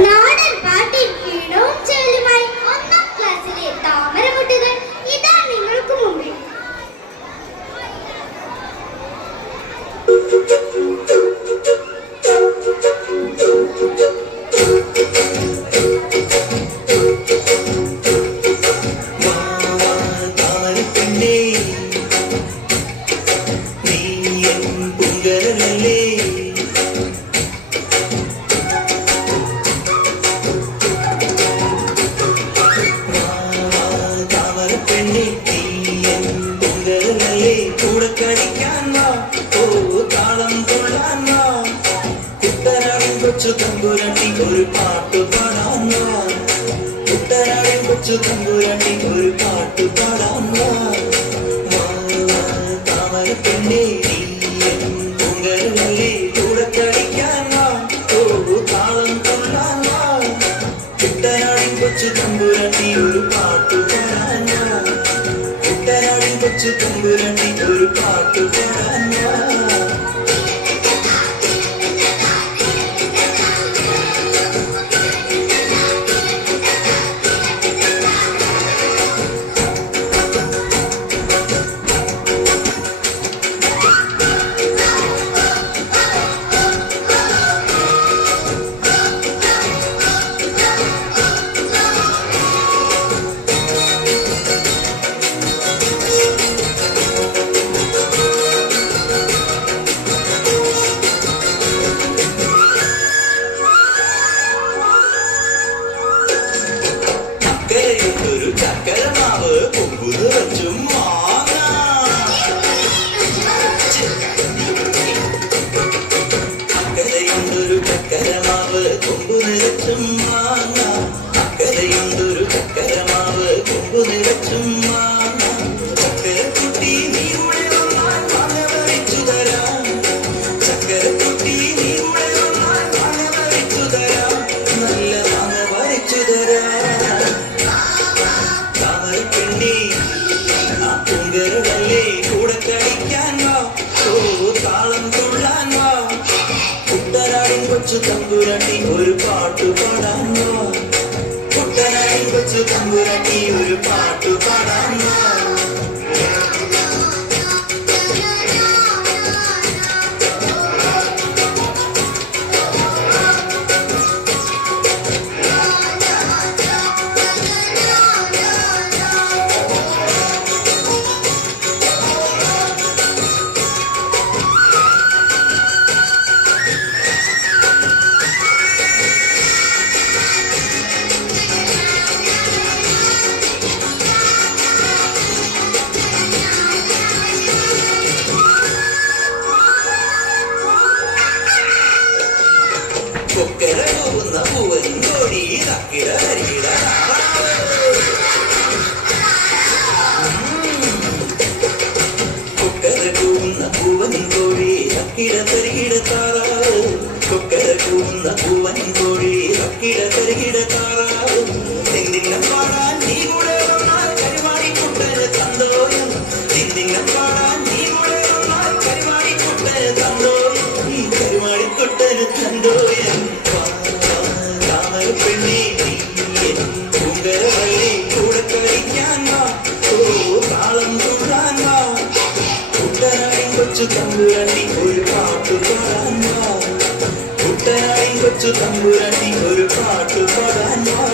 നാടൻ പാട്ടിൻ ഈണവും ചേലുമായി ഒന്നാം ക്ലാസ്സിലെ താമരമുട്ടുകൾ ഇതാ നിങ്ങൾക്ക് മുമ്പിൽ. തമ്പുരാട്ടി ഒരു പാട്ടു പാടാൻ കുട്ടനാടിൻ കൊച്ചു തമ്പുരാട്ടി ഒരു പാട്ടു പാടാൻ താമര പെണ്ണേ പൊങ്കരല്ലേ കൂടെ കളിക്കാൻ താളം കൊള്ളാൻ കുട്ടനാടിൻ കൊച്ചു തമ്പുരാട്ടി ഒരു പാട്ടു പാടാൻ കുട്ടനാടിൻ കൊച്ചു തമ്പുരാട്ടി ഒരു പാട്ടു പാടാൻ ചക്കരമാവ് കൊമ്പുത് വെച്ചും മാങ്ങ അക്കരയുണ്ടൊരു ചക്കരമാവ് കൊമ്പു നിറച്ചും മാങ്ങ അക്കരയുണ്ടൊരു ചക്കരമാവ് കൊമ്പു നിറച്ചും മാങ്ങ ചക്കരക്കുട്ടി നീ കൂടെ വന്നാൽ മാങ്ങ പറിച്ചു തരാം ചക്കരക്കുട്ടി നീ കൂടെ വന്നാൽ മാങ്ങ പറിച്ചു തരാം നല്ല മാങ്ങ പറിച്ചു തരാം പൊങ്കരല്ലേ കൂടെ കളിക്കാൻ വാ താളം കൊള്ളാൻ വാ കുട്ടനാടിൻ കൊച്ചു തമ്പുരാട്ടി ഒരു പാട്ടു പാടാൻ വാ കുട്ടനാടിൻ കൊച്ചു തമ്പുരാട്ടി ഒരു പാട്ടു പാടാൻ വാ കൊക്കര പോകുന്ന പൂവൻ കോഴി തക്കിട ഹരിട കൊക്കര പോകുന്ന പൂവൻ കോഴി തക്കിട തരികിട താറാവ് കൊക്കര പോകുന്ന പൂവൻ കോഴി തക്കിട തരികിട താറാവ് എന്തിനം പാടാൻ നീ കൂടെ വന്നാൽ കരിമാടിക്കുട്ടന് തന്തോയം എന്തിനം പാടാൻ നീ കൂടെ വന്നാൽ കരിമാടിക്കുട്ടന് തന്തോയം ഈ കരിമാടിക്കുട്ടന് തന്തോയം പെണ്ണേ പൊങ്കരല്ലേ കൂടെ കളിക്കാൻ വാ താളം കൊള്ളാൻ വാ കുട്ടനാടിൻ കൊച്ചു തമ്പുരാട്ടി ഒരു പാട്ടു പാടാൻ വാ കുട്ടനാടിൻ കൊച്ചു തമ്പുരാട്ടി ഒരു പാട്ടു പാടാൻ വാ